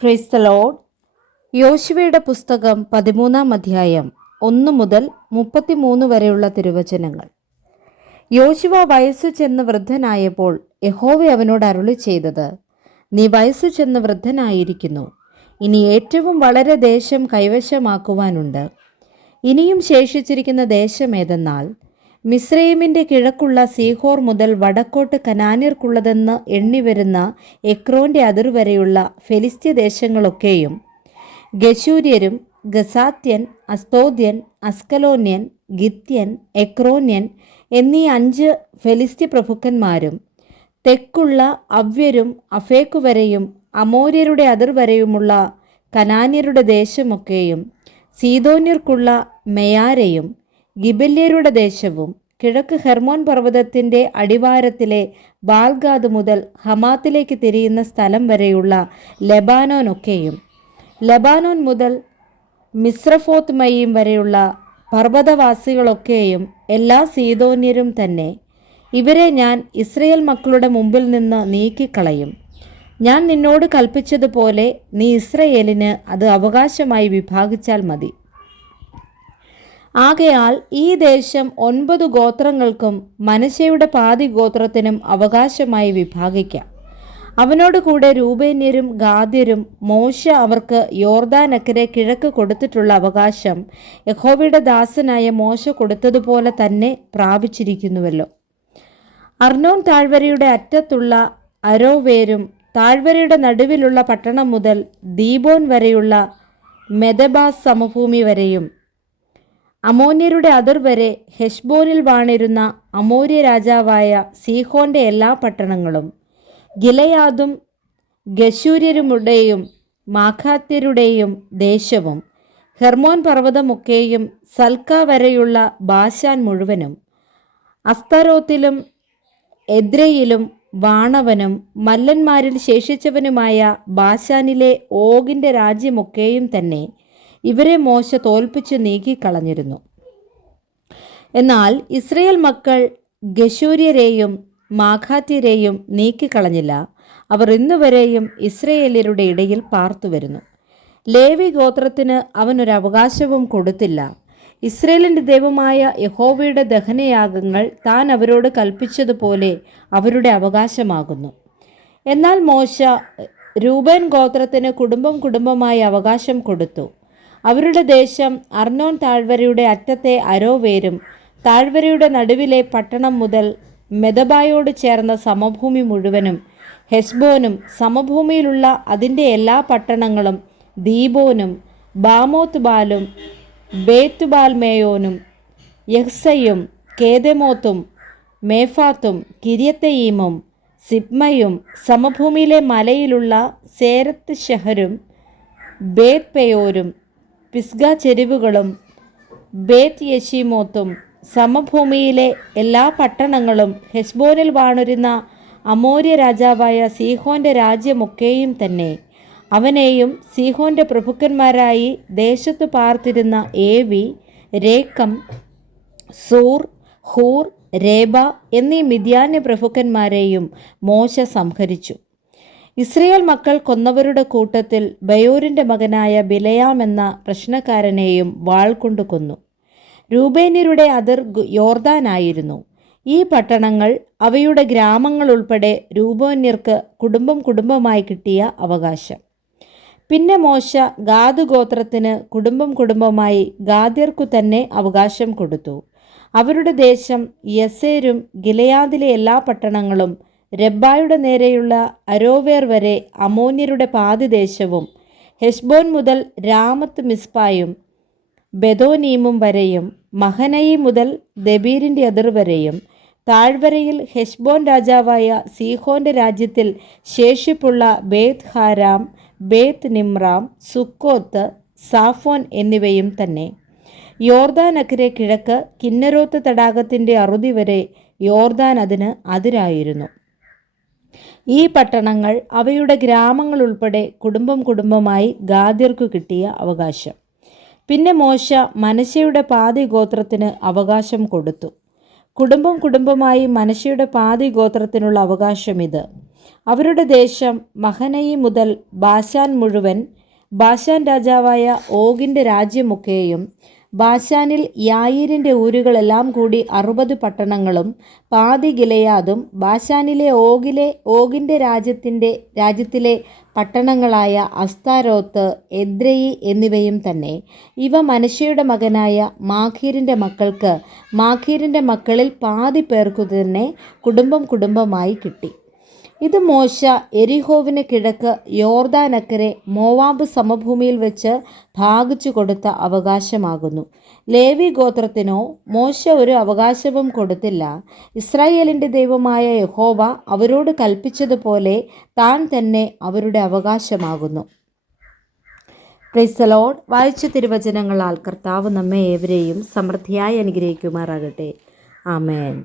Praise the Lord. യോശുവയുടെ പുസ്തകം 13-ാം അധ്യായം 1 മുതൽ 33 വരെയുള്ള തിരുവചനങ്ങൾ. യോശുവ വയസ്സു ചെന്ന് വൃദ്ധനായപ്പോൾ യഹോവ അവനോട് അരുളി ചെയ്തത്, നീ വയസ്സു ചെന്ന് വൃദ്ധനായിരിക്കുന്നു, ഇനി ഏറ്റവും വളരെ ദേശം കൈവശമാക്കുവാനുണ്ട്. ഇനിയും ശേഷിച്ചിരിക്കുന്ന ദേശം ഏതെന്നാൽ, മിസ്രയീമിൻ്റെ കിഴക്കുള്ള സീഹോർ മുതൽ വടക്കോട്ട് കനാന്യർക്കുള്ളതെന്ന് എണ്ണിവരുന്ന എക്രോൻ്റെ അതിർവരെയുള്ള ഫെലിസ്ത്യ ദേശങ്ങളൊക്കെയും, ഗശൂര്യരും ഗസാത്യൻ, അസ്തോദ്യൻ, അസ്കലോന്യൻ, ഗിത്യൻ, എക്രോന്യൻ എന്നീ 5 ഫെലിസ്ത്യ പ്രഭുക്കന്മാരും, തെക്കുള്ള അവ്യരും അഫേക്കുവരെയും അമോര്യരുടെ അതിർവരെയുമുള്ള കനാന്യരുടെ ദേശമൊക്കെയും, സീദോന്യർക്കുള്ള മെയാരയും ഗിബല്യരുടെ ദേശവും, കിഴക്ക് ഹെർമോൻ പർവ്വതത്തിൻ്റെ അടിവാരത്തിലെ ബാൽഗാദ് മുതൽ ഹമാത്തിലേക്ക് തിരിയുന്ന സ്ഥലം വരെയുള്ള ലെബാനോനൊക്കെയും, ലെബാനോൻ മുതൽ മിസ്രഫോത്ത് മയീം വരെയുള്ള പർവ്വതവാസികളൊക്കെയും എല്ലാ സീദോന്യരും തന്നെ. ഇവരെ ഞാൻ ഇസ്രയേൽ മക്കളുടെ മുമ്പിൽ നിന്ന് നീക്കിക്കളയും. ഞാൻ നിന്നോട് കൽപ്പിച്ചതുപോലെ നീ ഇസ്രയേലിന് അത് അവകാശമായി വിഭാഗിച്ചാൽ മതി. ആകയാൽ ഈ ദേശം 9 ഗോത്രങ്ങൾക്കും മനശ്ശെയുടെ പാതി ഗോത്രത്തിനും അവകാശമായി വിഭാഗിക്കാം. അവനോട് കൂടെ രൂബേന്യരും ഗാദ്യരും മോശ അവർക്ക് യോർദാനക്കരെ കിഴക്ക് കൊടുത്തിട്ടുള്ള അവകാശം യഹോവയുടെ ദാസനായ മോശ കൊടുത്തതുപോലെ തന്നെ പ്രാപിച്ചിരിക്കുന്നുവല്ലോ. അർണോൻ താഴ്വരയുടെ അറ്റത്തുള്ള അരോവേരും താഴ്വരയുടെ നടുവിലുള്ള പട്ടണം മുതൽ ദീബോൻ വരെയുള്ള മെദബാസ് സമഭൂമി വരെയും, അമോന്യരുടെ അതിർവരെ ഹെശ്ബോനിൽ വാണിരുന്ന അമോര്യ രാജാവായ സീഹോന്റെ എല്ലാ പട്ടണങ്ങളും, ഗിലെയാദും ഗശൂര്യരുടെയും മാഖാത്യരുടെയും ദേശവും, ഹെർമോൻ പർവ്വതമൊക്കെയും സൽക്ക വരെയുള്ള ബാശാൻ മുഴുവനും, അസ്തരോത്തിലും എദ്രയിലും വാണവനും മല്ലന്മാരിൽ ശേഷിച്ചവനുമായ ബാശാനിലെ ഓഗിൻ്റെ രാജ്യമൊക്കെയും തന്നെ ഇവരെ മോശ തോൽപ്പിച്ച് നീക്കിക്കളഞ്ഞിരുന്നു. എന്നാൽ ഇസ്രയേൽ മക്കൾ ഗശൂര്യരെയും മാഖാത്യരെയും നീക്കിക്കളഞ്ഞില്ല. അവർ ഇന്നുവരെയും ഇസ്രയേല്യരുടെ ഇടയിൽ പാർത്തുവരുന്നു. ലേവി ഗോത്രത്തിന് അവനൊരു അവകാശവും കൊടുത്തില്ല. ഇസ്രയേലിൻ്റെ ദൈവമായ യഹോവയുടെ ദഹനയാഗങ്ങൾ താൻ അവരോട് കൽപ്പിച്ചതുപോലെ അവരുടെ അവകാശമാകുന്നു. എന്നാൽ മോശ രൂബേൻ ഗോത്രത്തിന് കുടുംബമായി അവകാശം കൊടുത്തു. അവരുടെ ദേശം അർണോൻ താഴ്വരയുടെ അറ്റത്തെ അരോവേരും താഴ്വരയുടെ നടുവിലെ പട്ടണം മുതൽ മെദബായോട് ചേർന്ന സമഭൂമി മുഴുവനും, ഹെശ്ബോനും സമഭൂമിയിലുള്ള അതിൻ്റെ എല്ലാ പട്ടണങ്ങളും, ദീബോനും ബാമോത്ത് ബാലും ബേത്തുബാൽമേയോനും യഹ്സയും കേദെമോത്തും മേഫാത്തും കിര്യത്തയീമും സിബ്മയും, സമഭൂമിയിലെ മലയിലുള്ള സേരത്ത് ഷഹരും ബേത് പെയോരും പിസ്ഗ ചെരിവുകളും ബേത്ത് യെശീമോത്തും, സമഭൂമിയിലെ എല്ലാ പട്ടണങ്ങളും, ഹെശ്ബോനിൽ വാണുരുന്ന അമോര്യ രാജാവായ സീഹോന്റെ രാജ്യമൊക്കെയും തന്നെ. അവനെയും സീഹോന്റെ പ്രഭുക്കന്മാരായി ദേശത്തു പാർത്തിരുന്ന ഏവി, രേക്കം, സൂർ, ഹൂർ, രേബ എന്നീ മിദ്യാന്യ പ്രഭുക്കന്മാരെയും മോശ സംഹരിച്ചു. ഇസ്രയേൽ മക്കൾ കൊന്നവരുടെ കൂട്ടത്തിൽ ബയോരിൻ്റെ മകനായ ബിലയാം എന്ന പ്രശ്നക്കാരനെയും വാൾ കൊണ്ട് കൊന്നു. രൂബേന്യരുടെ അതിർ യോർദാനായിരുന്നു. ഈ പട്ടണങ്ങൾ അവയുടെ ഗ്രാമങ്ങൾ ഉൾപ്പെടെ രൂബേന്യർക്ക് കുടുംബമായി കിട്ടിയ അവകാശം. പിന്നെ മോശ ഗാദ് ഗോത്രത്തിന് കുടുംബമായി ഗാദ്യർക്കു തന്നെ അവകാശം കൊടുത്തു. അവരുടെ ദേശം യസേരും ഗിലെയാദിലെ എല്ലാ പട്ടണങ്ങളും, രബ്ബായുടെ നേരെയുള്ള അരോവേർ വരെ അമോന്യരുടെ പാതിദേശവും, ഹെശ്ബോൻ മുതൽ രാമത്ത് മിസ്പായും ബെദോനീമും വരെയും, മഹനയി മുതൽ ദബീരിൻ്റെ അതിർ വരെയും, താഴ്വരയിൽ ഹെശ്ബോൻ രാജാവായ സീഹോന്റെ രാജ്യത്തിൽ ശേഷിപ്പുള്ള ബേത്ത് ഹാരാം, ബേത്ത് നിമ്രാം, സുക്കോത്ത്, സാഫോൻ എന്നിവയും തന്നെ. യോർദാനക്കരെ കിഴക്ക് കിന്നരോത്ത് തടാകത്തിൻ്റെ അറുതി വരെ യോർദാൻ അതിന് അതിരായിരുന്നു. ഈ പട്ടണങ്ങൾ അവയുടെ ഗ്രാമങ്ങൾ ഉൾപ്പെടെ കുടുംബമായി ഗാദ്യർക്കു കിട്ടിയ അവകാശം. പിന്നെ മോശ മനശ്ശെയുടെ പാതി ഗോത്രത്തിന് അവകാശം കൊടുത്തു. കുടുംബമായി മനശ്ശെയുടെ പാതി ഗോത്രത്തിനുള്ള അവകാശം ഇത്. അവരുടെ ദേശം മഹനയി മുതൽ ബാശാൻ മുഴുവൻ, ബാശാൻ രാജാവായ ഓഗിൻ്റെ രാജ്യമൊക്കെയും, ബാശാനിൽ യായീരിൻ്റെ ഊരുകളെല്ലാം കൂടി 60 പട്ടണങ്ങളും, പാതി ഗിലെയാദും, ബാശാനിലെ ഓഗിൻ്റെ രാജ്യത്തിലെ പട്ടണങ്ങളായ അസ്താരോത്ത്, എദ്രെയി എന്നിവയും തന്നെ. ഇവ മനശ്ശെയുടെ മകനായ മാഖീരിൻ്റെ മക്കൾക്ക് മാഖീരിൻ്റെ മക്കളിൽ പാതി പേർക്കു തന്നെ കുടുംബം കുടുംബമായി കിട്ടി. ഇത് മോശ എരിഹോവിന് കിഴക്ക് യോർദാനക്കരെ മോവാബ് സമഭൂമിയിൽ വെച്ച് ഭാഗിച്ചു കൊടുത്ത അവകാശമാകുന്നു. ലേവി ഗോത്രത്തിനോ മോശ ഒരു അവകാശവും കൊടുത്തില്ല. ഇസ്രായേലിൻ്റെ ദൈവമായ യഹോവ അവരോട് കൽപ്പിച്ചതുപോലെ താൻ തന്നെ അവരുടെ അവകാശമാകുന്നു. Praise the Lord. വായിച്ച തിരുവചനങ്ങളാൽ കർത്താവ് നമ്മെ ഏവരെയും സമൃദ്ധിയായി അനുഗ്രഹിക്കുമാറാകട്ടെ. ആമേൻ.